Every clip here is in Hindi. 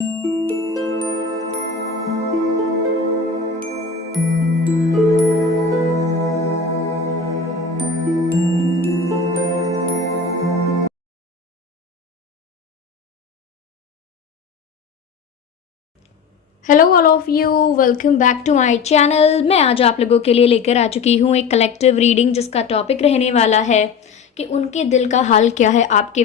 Hello all of you, welcome back to my channel. मैं आज आप लोगों के लिए लेकर आ चुकी हूँ एक कलेक्टिव रीडिंग, जिसका टॉपिक रहने वाला है कि उनके दिल का हाल क्या है आपके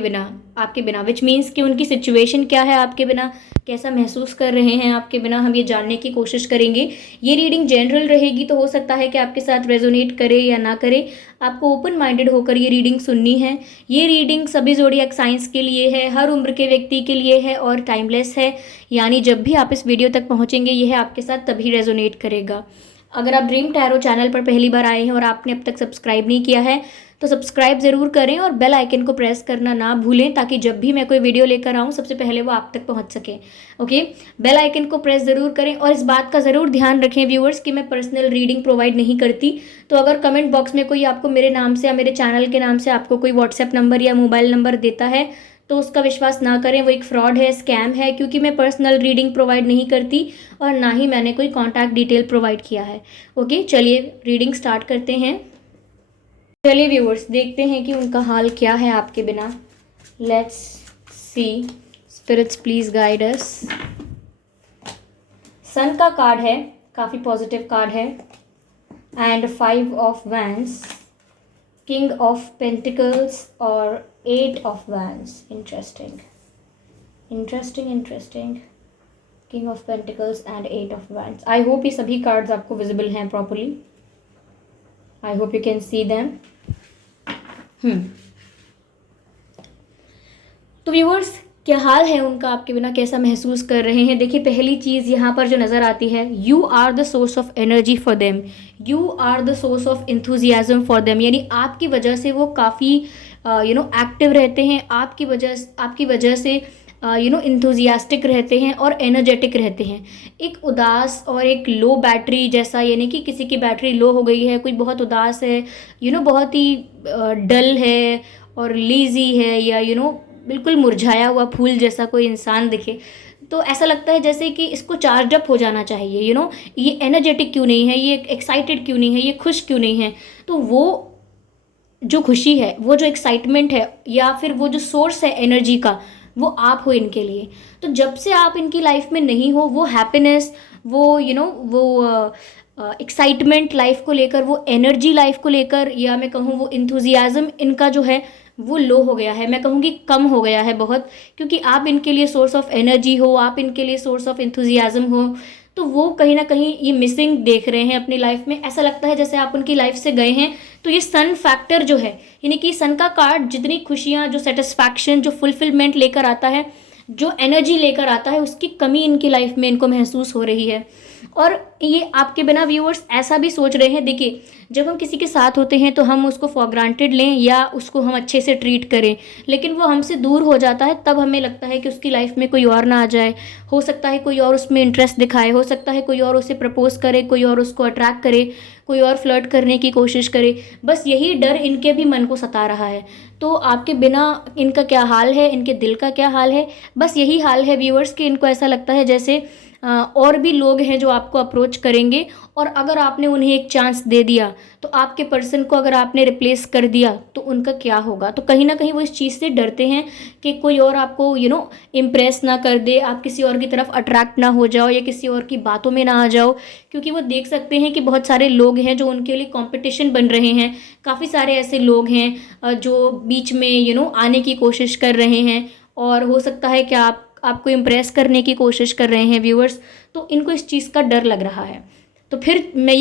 बिना विच मीन्स कि उनकी सिचुएशन क्या है आपके बिना, कैसा महसूस कर रहे हैं आपके बिना, हम ये जानने की कोशिश करेंगे। ये रीडिंग जनरल रहेगी, तो हो सकता है कि आपके साथ रेजोनेट करे या ना करे। आपको ओपन माइंडेड होकर ये रीडिंग सुननी है। ये रीडिंग सभी ज़ोडिएक साइंस के लिए है, हर उम्र के व्यक्ति के लिए है और टाइमलेस है। यानी जब भी आप इस वीडियो तक पहुंचेंगे, यह आपके साथ तभी रेजोनेट करेगा। अगर आप ड्रीम टैरो चैनल पर पहली बार आए हैं और आपने अब तक सब्सक्राइब नहीं किया है, तो सब्सक्राइब ज़रूर करें और बेल आइकन को प्रेस करना ना भूलें, ताकि जब भी मैं कोई वीडियो लेकर आऊँ सबसे पहले वो आप तक पहुँच सके। ओके, बेल आइकन को प्रेस ज़रूर करें और इस बात का ज़रूर ध्यान रखें व्यूअर्स कि मैं पर्सनल रीडिंग प्रोवाइड नहीं करती। तो अगर कमेंट बॉक्स में कोई आपको मेरे नाम से या मेरे चैनल के नाम से आपको कोई व्हाट्सएप नंबर या मोबाइल नंबर देता है, तो उसका विश्वास ना करें, वो एक फ्रॉड है, स्कैम है, क्योंकि मैं पर्सनल रीडिंग प्रोवाइड नहीं करती और ना ही मैंने कोई कॉन्टैक्ट डिटेल प्रोवाइड किया है। ओके, चलिए रीडिंग स्टार्ट करते हैं। चलिए व्यूअर्स, देखते हैं कि उनका हाल क्या है आपके बिना। Let's see, spirits please guide us. Sun का कार्ड है, काफ़ी पॉजिटिव कार्ड है, and 5 of wands, king of pentacles और 8 of wands. Interesting interesting interesting. King of pentacles and 8 of wands. I hope ये सभी कार्ड्स आपको विजिबल हैं properly. I hope you can see them. तो व्यूअर्स, क्या हाल है उनका आपके बिना, कैसा महसूस कर रहे हैं? देखिए, पहली चीज़ यहाँ पर जो नज़र आती है, you are the source of energy for them, you are the source of enthusiasm for them. यानी आपकी वजह से वो काफ़ी एक्टिव रहते हैं, आपकी वजह से इंथुजियास्टिक रहते हैं और एनर्जेटिक रहते हैं। एक उदास और एक लो बैटरी जैसा, यानी कि किसी की बैटरी लो हो गई है, कोई बहुत उदास है, बहुत ही डल है और लीजी है, या बिल्कुल मुरझाया हुआ फूल जैसा कोई इंसान दिखे, तो ऐसा लगता है जैसे कि इसको चार्ज अप हो जाना चाहिए। ये एनर्जेटिक क्यों नहीं है, ये एक्साइटेड क्यों नहीं है, ये खुश क्यों नहीं है? तो वो जो खुशी है, वो जो एक्साइटमेंट है, या फिर वो जो सोर्स है एनर्जी का, वो आप हो इनके लिए। तो जब से आप इनकी लाइफ में नहीं हो, वो हैप्पीनेस, वो वो एक्साइटमेंट लाइफ को लेकर, वो एनर्जी लाइफ को लेकर, या मैं कहूँ वो इंथुजियाज्म इनका जो है वो लो हो गया है, मैं कहूँगी कम हो गया है बहुत। क्योंकि आप इनके लिए सोर्स ऑफ एनर्जी हो, आप इनके लिए सोर्स ऑफ इंथुजियाज्म हो, तो वो कहीं ना कहीं ये मिसिंग देख रहे हैं अपनी लाइफ में। ऐसा लगता है जैसे आप उनकी लाइफ से गए हैं। तो ये सन फैक्टर जो है, यानी कि सन का कार्ड जितनी खुशियाँ, जो सेटिस्फैक्शन, जो फुलफिलमेंट लेकर आता है, जो एनर्जी लेकर आता है, उसकी कमी इनकी लाइफ में इनको महसूस हो रही है। और ये आपके बिना व्यूअर्स ऐसा भी सोच रहे हैं। देखिए, जब हम किसी के साथ होते हैं तो हम उसको फॉर ग्रांटेड लें या उसको हम अच्छे से ट्रीट करें, लेकिन वो हमसे दूर हो जाता है, तब हमें लगता है कि उसकी लाइफ में कोई और ना आ जाए। हो सकता है कोई और उसमें इंटरेस्ट दिखाए, हो सकता है कोई और उसे प्रपोज करे, कोई और उसको अट्रैक्ट करे, कोई और फ्लर्ट करने की कोशिश करे। बस यही डर इनके भी मन को सता रहा है। तो आपके बिना इनका क्या हाल है, इनके दिल का क्या हाल है? बस यही हाल है व्यूअर्स कि इनको ऐसा लगता है जैसे और भी लोग हैं जो आपको अप्रोच करेंगे, और अगर आपने उन्हें एक चांस दे दिया, तो आपके पर्सन को अगर आपने रिप्लेस कर दिया, तो उनका क्या होगा? तो कहीं ना कहीं वो इस चीज़ से डरते हैं कि कोई और आपको इम्प्रेस ना कर दे, आप किसी और की तरफ अट्रैक्ट ना हो जाओ, या किसी और की बातों में ना आ जाओ। क्योंकि वो देख सकते हैं कि बहुत सारे लोग हैं जो उनके लिए कंपटीशन बन रहे हैं। काफ़ी सारे ऐसे लोग हैं जो बीच में आने की कोशिश कर रहे हैं, और हो सकता है कि आपको इम्प्रेस करने की कोशिश कर रहे हैं व्यूअर्स। तो इनको इस चीज़ का डर लग रहा है। तो फिर मैं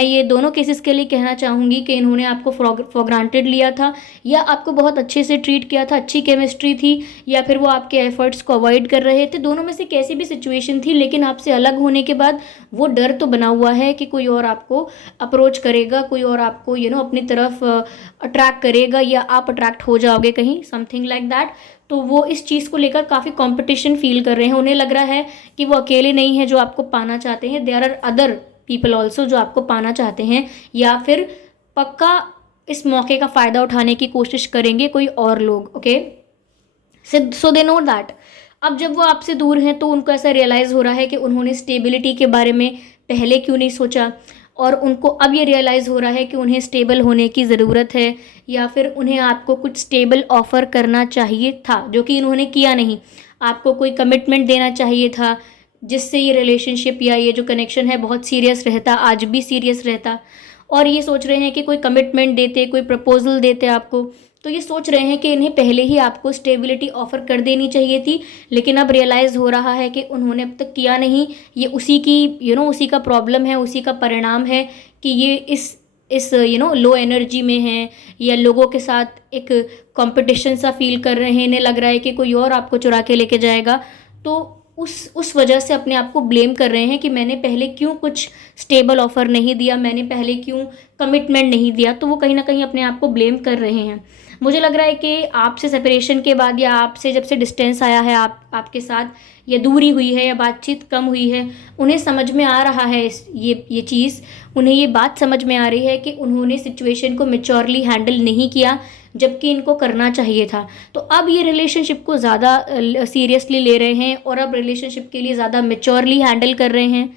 ये दोनों केसेस के लिए कहना चाहूँगी कि इन्होंने आपको फॉर ग्रांटेड लिया था, या आपको बहुत अच्छे से ट्रीट किया था, अच्छी केमिस्ट्री थी, या फिर वो आपके एफर्ट्स को अवॉइड कर रहे थे। दोनों में से कैसी भी सिचुएशन थी, लेकिन आपसे अलग होने के बाद वो डर तो बना हुआ है कि कोई और आपको अप्रोच करेगा, कोई और आपको अपनी तरफ अट्रैक्ट करेगा, या आप अट्रैक्ट हो जाओगे कहीं, समथिंग लाइक दैट। तो वो इस चीज़ को लेकर काफ़ी कंपटीशन फील कर रहे हैं। उन्हें लग रहा है कि वो अकेले नहीं है जो आपको पाना चाहते हैं, there are other people also जो आपको पाना चाहते हैं, या फिर पक्का इस मौके का फ़ायदा उठाने की कोशिश करेंगे कोई और लोग। Okay, so they know that अब जब वो आपसे दूर हैं तो उनको ऐसा रियलाइज़ हो रहा है कि उन्होंने स्टेबिलिटी के बारे में पहले क्यों नहीं सोचा, और उनको अब ये रियलाइज़ हो रहा है कि उन्हें स्टेबल होने की ज़रूरत है, या फिर उन्हें आपको कुछ स्टेबल ऑफ़र करना चाहिए था जो कि इन्होंने किया नहीं। आपको कोई कमिटमेंट देना चाहिए था जिससे ये रिलेशनशिप या ये जो कनेक्शन है बहुत सीरियस रहता, आज भी सीरियस रहता। और ये सोच रहे हैं कि कोई कमिटमेंट देते, कोई प्रपोज़ल देते आपको, तो ये सोच रहे हैं कि इन्हें पहले ही आपको स्टेबिलिटी ऑफ़र कर देनी चाहिए थी, लेकिन अब रियलाइज़ हो रहा है कि उन्होंने अब तक किया नहीं। ये उसी की उसी का प्रॉब्लम है, उसी का परिणाम है कि ये इस लो एनर्जी में हैं, या लोगों के साथ एक कंपटीशन सा फील कर रहे हैं, इन्हें लग रहा है कि कोई और आपको चुरा के लेके जाएगा। तो उस वजह से अपने आप को ब्लेम कर रहे हैं कि मैंने पहले क्यों कुछ स्टेबल ऑफ़र नहीं दिया, मैंने पहले क्यों कमिटमेंट नहीं दिया। तो वो कहीं ना कहीं अपने आप को ब्लेम कर रहे हैं। मुझे लग रहा है कि आपसे सेपरेशन के बाद, या आपसे जब से डिस्टेंस आया है आपके साथ, या दूरी हुई है, या बातचीत कम हुई है, उन्हें समझ में आ रहा है ये चीज़, उन्हें ये बात समझ में आ रही है कि उन्होंने सिचुएशन को मैच्योरली हैंडल नहीं किया, जबकि इनको करना चाहिए था। तो अब ये रिलेशनशिप को ज़्यादा सीरियसली ले रहे हैं, और अब रिलेशनशिप के लिए ज़्यादा मैच्योरली हैंडल कर रहे हैं।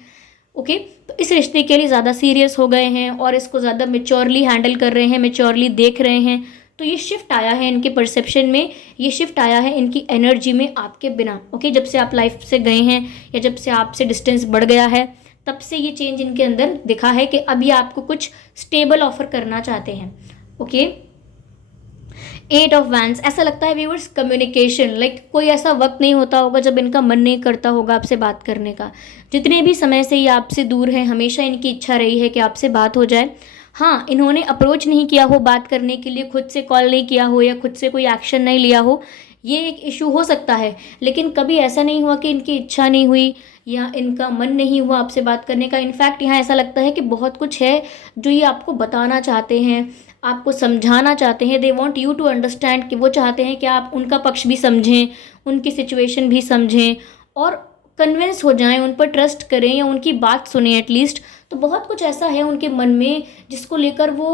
ओके, तो इस रिश्ते के लिए ज़्यादा सीरियस हो गए हैं, और इसको ज़्यादा मैच्योरली हैंडल कर रहे हैं, मैच्योरली देख रहे हैं। तो ये शिफ्ट आया है इनके परसेप्शन में, ये शिफ्ट आया है इनकी एनर्जी में आपके बिना। ओके, जब से आप लाइफ से गए हैं, या जब से आपसे डिस्टेंस बढ़ गया है, तब से ये चेंज इनके अंदर दिखा है कि अब ये आपको कुछ स्टेबल ऑफर करना चाहते हैं। ओके, 8 ऑफ वैंड्स, ऐसा लगता है व्यूअर्स कम्युनिकेशन, लाइक कोई ऐसा वक्त नहीं होता होगा जब इनका मन नहीं करता होगा आपसे बात करने का। जितने भी समय से ये आपसे दूर हैं, हमेशा इनकी इच्छा रही है कि आपसे बात हो जाए। हाँ, इन्होंने अप्रोच नहीं किया हो बात करने के लिए, खुद से कॉल नहीं किया हो, या खुद से कोई एक्शन नहीं लिया हो, ये एक इशू हो सकता है। लेकिन कभी ऐसा नहीं हुआ कि इनकी इच्छा नहीं हुई या इनका मन नहीं हुआ आपसे बात करने का। इनफैक्ट यहाँ ऐसा लगता है कि बहुत कुछ है जो ये आपको बताना चाहते हैं, आपको समझाना चाहते हैं। They want you to understand, कि वो चाहते हैं कि आप उनका पक्ष भी समझें, उनकी सिचुएशन भी समझें, और कन्विंस हो जाएं, उन पर ट्रस्ट करें, या उनकी बात सुने एटलीस्ट। तो बहुत कुछ ऐसा है उनके मन में जिसको लेकर वो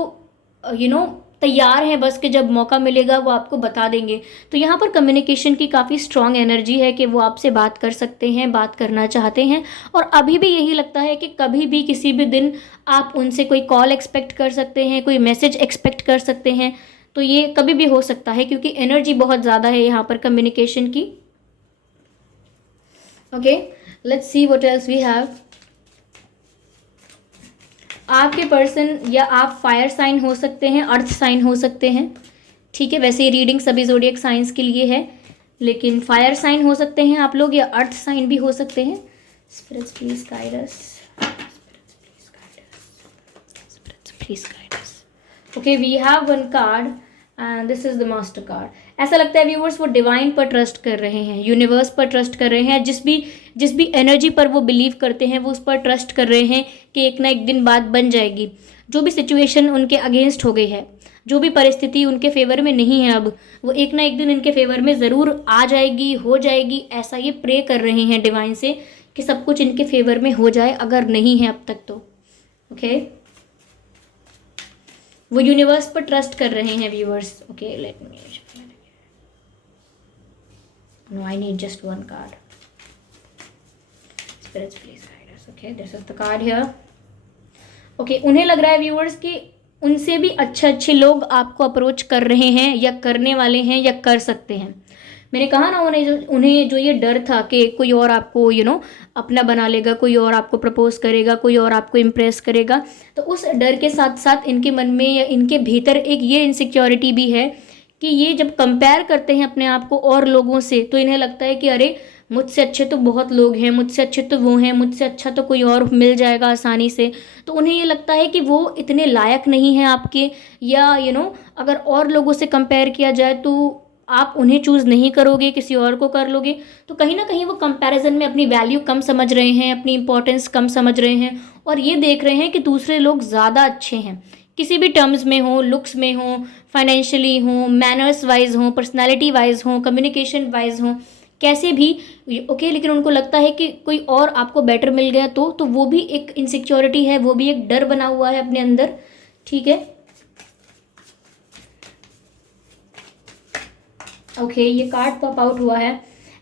तैयार हैं, बस कि जब मौका मिलेगा वो आपको बता देंगे। तो यहाँ पर कम्युनिकेशन की काफ़ी स्ट्रॉन्ग एनर्जी है कि वो आपसे बात कर सकते हैं, बात करना चाहते हैं। और अभी भी यही लगता है कि कभी भी किसी भी दिन आप उनसे कोई कॉल एक्सपेक्ट कर सकते हैं, कोई मैसेज एक्सपेक्ट कर सकते हैं। तो ये कभी भी हो सकता है, क्योंकि एनर्जी बहुत ज़्यादा है यहाँ पर कम्युनिकेशन की। Okay, let's see what else we have. आपके पर्सन, या आप फायर साइन हो सकते हैं, अर्थ साइन हो सकते हैं। ठीक है, वैसे ये रीडिंग सभी ज़ोडिएक साइंस के लिए है, लेकिन फायर साइन हो सकते हैं आप लोग, या अर्थ साइन भी हो सकते हैं। Spirits please guide us, spirits please guide us. Okay, we have one card and this is the master card. ऐसा लगता है व्यूवर्स वो डिवाइन पर ट्रस्ट कर रहे हैं, यूनिवर्स पर ट्रस्ट कर रहे हैं। जिस भी एनर्जी पर वो बिलीव करते हैं, वो उस पर ट्रस्ट कर रहे हैं कि एक ना एक दिन बात बन जाएगी। जो भी सिचुएशन उनके अगेंस्ट हो गई है, जो भी परिस्थिति उनके फेवर में नहीं है, अब वो एक ना एक दिन इनके फेवर में ज़रूर आ जाएगी, हो जाएगी। ऐसा ये प्रे कर रहे हैं डिवाइन से कि सब कुछ इनके फेवर में हो जाए, अगर नहीं है अब तक तो। ओके, वो यूनिवर्स पर ट्रस्ट कर रहे हैं viewers. Okay, let me, no I need just one card. Spirits please guide us. Okay, this is the card here. Okay, उन्हें लग रहा है व्यूअर्स कि उनसे भी अच्छे लोग आपको अप्रोच कर रहे हैं, या करने वाले हैं, या कर सकते हैं। मैंने कहा ना, उन्हें जो ये डर था कि कोई और आपको अपना बना लेगा, कोई और आपको प्रपोज करेगा, कोई और आपको इम्प्रेस करेगा। तो उस डर के साथ साथ इनके मन में, या इनके भीतर एक ये इनसिक्योरिटी भी है कि ये जब कंपेयर करते हैं अपने आप को और लोगों से, तो इन्हें लगता है कि अरे मुझसे अच्छे तो बहुत लोग हैं, मुझसे अच्छे तो वो हैं, मुझसे अच्छा तो कोई और मिल जाएगा आसानी से। तो उन्हें ये लगता है कि वो इतने लायक नहीं हैं आपके, या अगर और लोगों से कंपेयर किया जाए तो आप उन्हें चूज़ नहीं करोगे, किसी और को कर लोगे। तो कहीं ना कहीं वो कंपैरिजन में अपनी वैल्यू कम समझ रहे हैं, अपनी इंपॉर्टेंस कम समझ रहे हैं, और ये देख रहे हैं कि दूसरे लोग ज़्यादा अच्छे हैं, किसी भी टर्म्स में हो, लुक्स में हो, फाइनेंशियली हो, मैनर्स वाइज हो, पर्सनैलिटी वाइज हो, कम्युनिकेशन वाइज हो, कैसे भी। ओके, लेकिन उनको लगता है कि कोई और आपको बेटर मिल गया तो वो भी एक इनसिक्योरिटी है, वो भी एक डर बना हुआ है अपने अंदर। ठीक है, ओके, ये कार्ड पॉप आउट हुआ है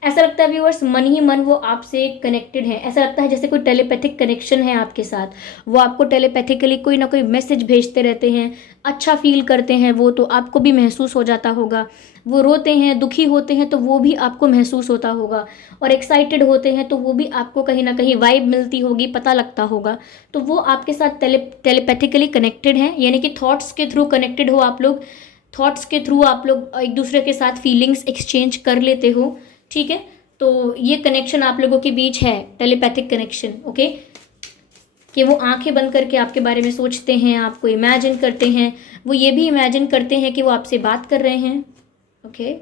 ऐसा लगता है व्यूअर्स मन ही मन वो आपसे कनेक्टेड है, ऐसा लगता है जैसे कोई टेलीपैथिक कनेक्शन है आपके साथ। वो आपको टेलीपैथिकली कोई ना कोई मैसेज भेजते रहते हैं, अच्छा फील करते हैं वो, तो आपको भी महसूस हो जाता होगा। वो रोते हैं, दुखी होते हैं तो वो भी आपको महसूस होता होगा, और एक्साइटेड होते हैं तो वो भी आपको कहीं ना कहीं वाइब मिलती होगी, पता लगता होगा। तो वो आपके साथ टेलीपैथिकली कनेक्टेड हैं, यानी कि थॉट्स के थ्रू कनेक्टेड हो आप लोग। थॉट्स के थ्रू आप लोग एक दूसरे के साथ फीलिंग्स एक्सचेंज कर लेते हो, ठीक है। तो ये कनेक्शन आप लोगों के बीच है, टेलीपैथिक कनेक्शन, ओके। कि वो आंखें बंद करके आपके बारे में सोचते हैं, आपको इमेजिन करते हैं, वो ये भी इमेजिन करते हैं कि वो आपसे बात कर रहे हैं, ओके।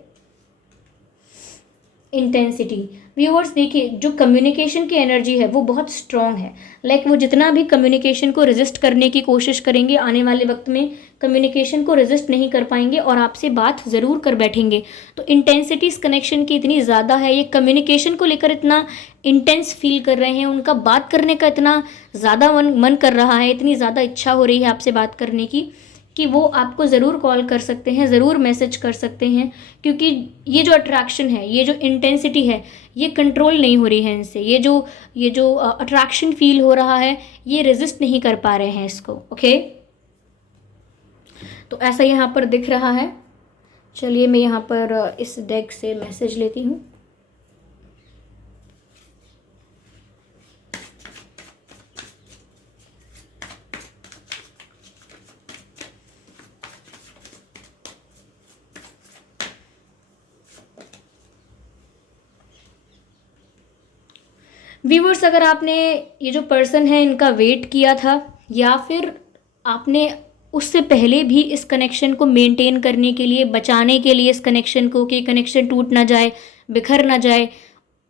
इंटेंसिटी, व्यूअर्स देखिए जो कम्युनिकेशन की एनर्जी है वो बहुत स्ट्रांग है। लाइक वो जितना भी कम्युनिकेशन को रेजिस्ट करने की कोशिश करेंगे, आने वाले वक्त में कम्युनिकेशन को रेजिस्ट नहीं कर पाएंगे और आपसे बात ज़रूर कर बैठेंगे। तो इंटेंसिटी इस कनेक्शन की इतनी ज़्यादा है, ये कम्युनिकेशन को लेकर इतना इंटेंस फील कर रहे हैं, उनका बात करने का इतना ज़्यादा मन कर रहा है, इतनी ज़्यादा इच्छा हो रही है आपसे बात करने की, कि वो आपको ज़रूर कॉल कर सकते हैं, ज़रूर मैसेज कर सकते हैं। क्योंकि ये जो अट्रैक्शन है, ये जो इंटेंसिटी है, ये कंट्रोल नहीं हो रही है इनसे। ये जो अट्रैक्शन फील हो रहा है, ये रेजिस्ट नहीं कर पा रहे हैं इसको, ओके। तो ऐसा यहाँ पर दिख रहा है। चलिए मैं यहाँ पर इस डेक से मैसेज लेती हूँ। व्यूवर्स, अगर आपने ये जो पर्सन है इनका वेट किया था, या फिर आपने उससे पहले भी इस कनेक्शन को मेंटेन करने के लिए, बचाने के लिए इस कनेक्शन को, कि कनेक्शन टूट ना जाए, बिखर ना जाए,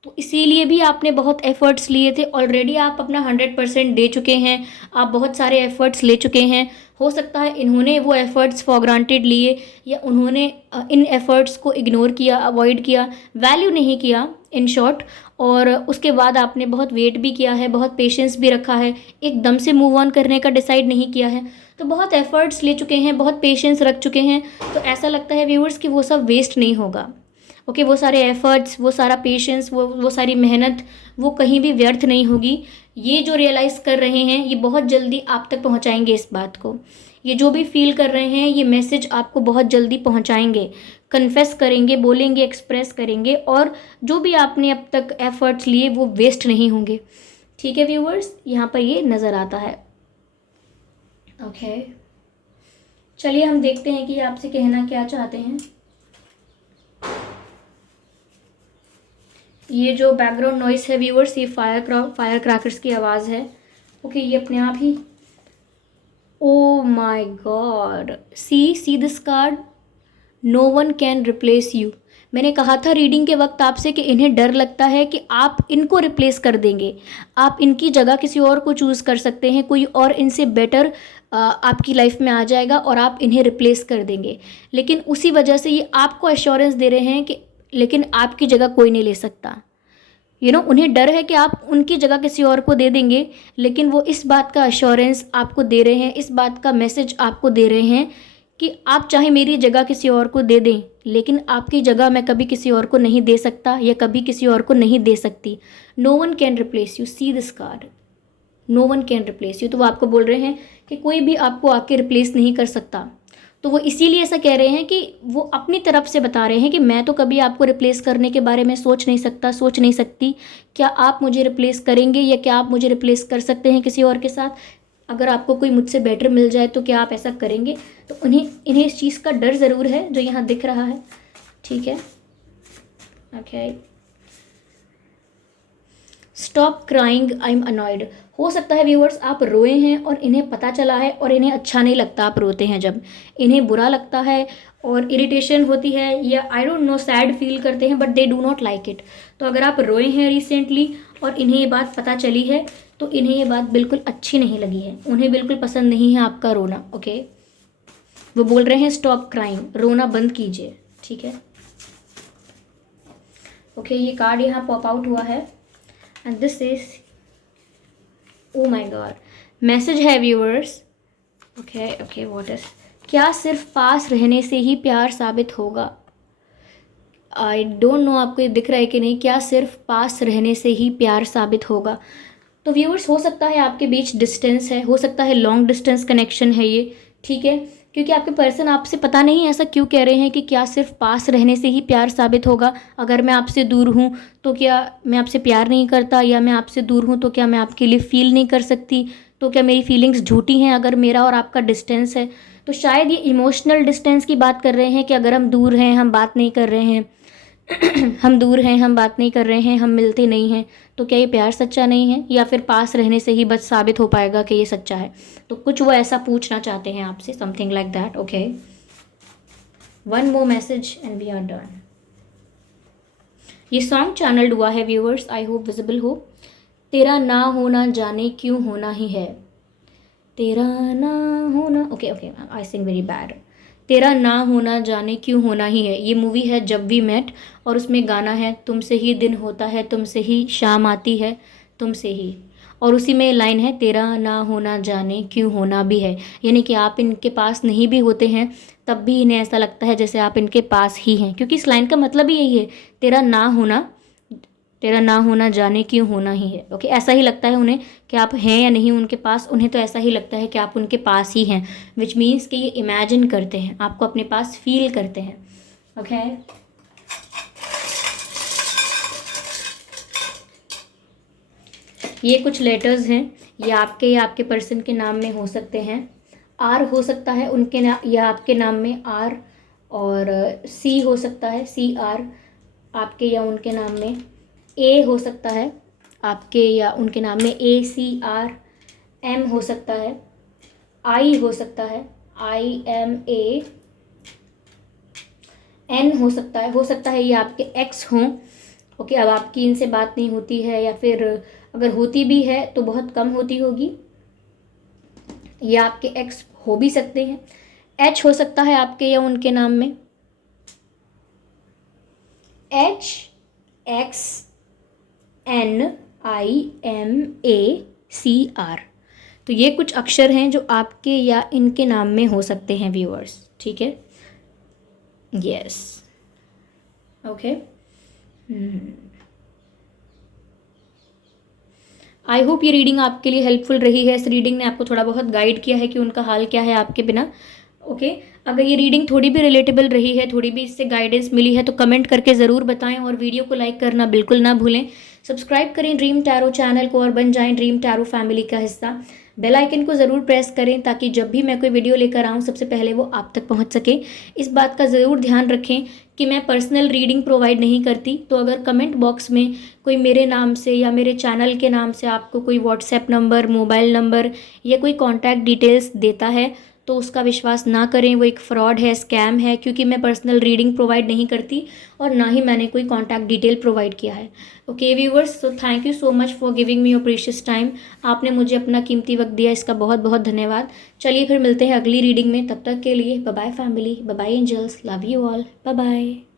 तो इसीलिए भी आपने बहुत एफ़र्ट्स लिए थे। ऑलरेडी आप अपना 100% दे चुके हैं, आप बहुत सारे एफ़र्ट्स ले चुके हैं। हो सकता है इन्होंने वो एफ़र्ट्स फॉर ग्रांटेड लिए, या उन्होंने इन एफ़र्ट्स को इग्नोर किया, अवॉइड किया, वैल्यू नहीं किया इन शॉर्ट। और उसके बाद आपने बहुत वेट भी किया है, बहुत पेशेंस भी रखा है, एकदम से मूव ऑन करने का डिसाइड नहीं किया है। तो बहुत एफ़र्ट्स ले चुके हैं, बहुत पेशेंस रख चुके हैं। तो ऐसा लगता है व्यूअर्स कि वो सब वेस्ट नहीं होगा, ओके। वो सारे एफ़र्ट्स, वो सारा पेशेंस, वो सारी मेहनत, वो कहीं भी व्यर्थ नहीं होगी। ये जो रियलाइज़ कर रहे हैं, ये बहुत जल्दी आप तक पहुंचाएंगे इस बात को। ये जो भी फील कर रहे हैं, ये मैसेज आपको बहुत जल्दी पहुंचाएंगे, कन्फेस करेंगे, बोलेंगे, एक्सप्रेस करेंगे, और जो भी आपने अब तक एफ़र्ट्स लिए वो वेस्ट नहीं होंगे, ठीक है व्यूअर्स। यहाँ पर ये नज़र आता है, ओके। चलिए हम देखते हैं कि ये आपसे कहना क्या चाहते हैं। ये जो बैकग्राउंड नॉइस है व्यूअर्स, ये फायर क्रैकर्स की आवाज़ है, ओके। ये अपने आप ही, oh my god, see this card, no one can replace you. मैंने कहा था रीडिंग के वक्त आपसे कि इन्हें डर लगता है कि आप इनको रिप्लेस कर देंगे, आप इनकी जगह किसी और को चूज़ कर सकते हैं, कोई और इनसे बेटर आपकी लाइफ में आ जाएगा और आप इन्हें रिप्लेस कर देंगे। लेकिन उसी वजह से ये आपको एश्योरेंस दे रहे हैं कि लेकिन आपकी जगह कोई नहीं ले सकता। उन्हें डर है कि आप उनकी जगह किसी और को दे देंगे, लेकिन वो इस बात का अश्योरेंस आपको दे रहे हैं, इस बात का मैसेज आपको दे रहे हैं कि आप चाहे मेरी जगह किसी और को दे दें, लेकिन आपकी जगह मैं कभी किसी और को नहीं दे सकता, या कभी किसी और को नहीं दे सकती। No one can replace you, see this card, no one can replace you. तो वो आपको बोल रहे हैं कि कोई भी आपको आके रिप्लेस नहीं कर सकता। तो वो इसीलिए ऐसा कह रहे हैं कि वो अपनी तरफ से बता रहे हैं कि मैं तो कभी आपको रिप्लेस करने के बारे में सोच नहीं सकता, सोच नहीं सकती। क्या आप मुझे रिप्लेस करेंगे, या क्या आप मुझे रिप्लेस कर सकते हैं किसी और के साथ? अगर आपको कोई मुझसे बेटर मिल जाए तो क्या आप ऐसा करेंगे? तो इन्हें इस चीज़ का डर ज़रूर है जो यहाँ दिख रहा है, ठीक है, okay. Stop crying, I am annoyed. हो सकता है व्यूअर्स आप रोए हैं और इन्हें पता चला है, और इन्हें अच्छा नहीं लगता आप रोते हैं जब, इन्हें बुरा लगता है और इरिटेशन होती है, या I don't know sad feel करते हैं, but they do not like it. तो अगर आप रोए हैं रिसेंटली और इन्हें ये बात पता चली है, तो इन्हें ये बात बिल्कुल अच्छी नहीं लगी है, उन्हें बिल्कुल पसंद नहीं है आपका रोना, ओके। वो बोल रहे हैं स्टॉप क्राइंग, रोना बंद कीजिए, ठीक है, ओके। ये कार्ड यहाँ पॉप आउट हुआ है, and this is, O my God, message है व्यूअर्स, ओके व्हाट इज, क्या सिर्फ पास रहने से ही प्यार साबित होगा? आई डोंट नो आपको ये दिख रहा है कि नहीं, क्या सिर्फ पास रहने से ही प्यार साबित होगा? तो व्यूअर्स, हो सकता है आपके बीच डिस्टेंस है, हो सकता है लॉन्ग डिस्टेंस कनेक्शन है ये, ठीक है, क्योंकि आपके पर्सन आपसे पता नहीं ऐसा क्यों कह रहे हैं कि क्या सिर्फ पास रहने से ही प्यार साबित होगा, अगर मैं आपसे दूर हूँ तो क्या मैं आपसे प्यार नहीं करता, या मैं आपसे दूर हूँ तो क्या मैं आपके लिए फील नहीं कर सकती, तो क्या मेरी फीलिंग्स झूठी हैं अगर मेरा और आपका डिस्टेंस है? तो शायद ये इमोशनल डिस्टेंस की बात कर रहे हैं कि अगर हम दूर हैं, हम बात नहीं कर रहे हैं हम दूर हैं, हम बात नहीं कर रहे हैं, हम मिलते नहीं हैं, तो क्या ये प्यार सच्चा नहीं है, या फिर पास रहने से ही बस साबित हो पाएगा कि ये सच्चा है? तो कुछ वो ऐसा पूछना चाहते हैं आपसे, something like that. Okay, one more message and we are done. ये सॉन्ग चैनल्ड हुआ है व्यूअर्स, आई होप विजिबल हो। तेरा ना होना जाने क्यों होना ही है, तेरा ना होना, ओके ओके, आई सिंग वेरी बैड। तेरा ना होना जाने क्यों होना ही है, ये मूवी है जब वी मेट, और उसमें गाना है तुमसे ही दिन होता है, तुमसे ही शाम आती है, तुमसे ही, और उसी में लाइन है तेरा ना होना जाने क्यों होना भी है, यानी कि आप इनके पास नहीं भी होते हैं तब भी इन्हें ऐसा लगता है जैसे आप इनके पास ही हैं, क्योंकि इस लाइन का मतलब ही यही है, तेरा ना होना, तेरा ना होना जाने क्यों होना ही है। ओके, ऐसा ही लगता है उन्हें कि आप हैं या नहीं उनके पास, उन्हें तो ऐसा ही लगता है कि आप उनके पास ही हैं, विच मीन्स कि ये इमेजिन करते हैं, आपको अपने पास फील करते हैं। ओके, ये कुछ लेटर्स हैं, ये आपके या आपके पर्सन के नाम में हो सकते हैं, आर हो सकता है उनके या आपके नाम में आर, और सी हो सकता है, सी आर आपके या उनके नाम में, ए हो सकता है आपके या उनके नाम में, ए सी आर, एम हो सकता है, आई हो सकता है, आई एम ए, एन हो सकता है ये आपके एक्स हों। ओके, अब आपकी इनसे बात नहीं होती है, या फिर अगर होती भी है तो बहुत कम होती होगी, ये आपके एक्स हो भी सकते हैं। एच हो सकता है आपके या उनके नाम में, H, X, N, I M A, C R. तो ये कुछ अक्षर हैं जो आपके या इनके नाम में हो सकते हैं व्यूअर्स, ठीक है, यस, ओके। आई होप ये रीडिंग आपके लिए हेल्पफुल रही है, इस रीडिंग ने आपको थोड़ा बहुत गाइड किया है कि उनका हाल क्या है आपके बिना। ओके, अगर ये रीडिंग थोड़ी भी रिलेटेबल रही है, थोड़ी भी इससे गाइडेंस मिली है, तो कमेंट करके ज़रूर बताएं, और वीडियो को लाइक करना बिल्कुल ना भूलें। सब्सक्राइब करें ड्रीम टैरो चैनल को और बन जाएं ड्रीम टैरो फैमिली का हिस्सा। बेल आइकन को ज़रूर प्रेस करें ताकि जब भी मैं कोई वीडियो लेकर आऊँ सबसे पहले वो आप तक पहुँच सके। इस बात का ज़रूर ध्यान रखें कि मैं पर्सनल रीडिंग प्रोवाइड नहीं करती, तो अगर कमेंट बॉक्स में कोई मेरे नाम से या मेरे चैनल के नाम से आपको कोई व्हाट्सएप नंबर, मोबाइल नंबर या कोई कॉन्टैक्ट डिटेल्स देता है तो उसका विश्वास ना करें, वो एक फ्रॉड है, स्कैम है, क्योंकि मैं पर्सनल रीडिंग प्रोवाइड नहीं करती और ना ही मैंने कोई कॉन्टैक्ट डिटेल प्रोवाइड किया है। Okay viewers, so thank you so much for giving me your precious time. आपने मुझे अपना कीमती वक्त दिया, इसका बहुत बहुत धन्यवाद। चलिए फिर मिलते हैं अगली रीडिंग में, तब तक के लिए bye bye family, bye bye angels, love you all, bye bye.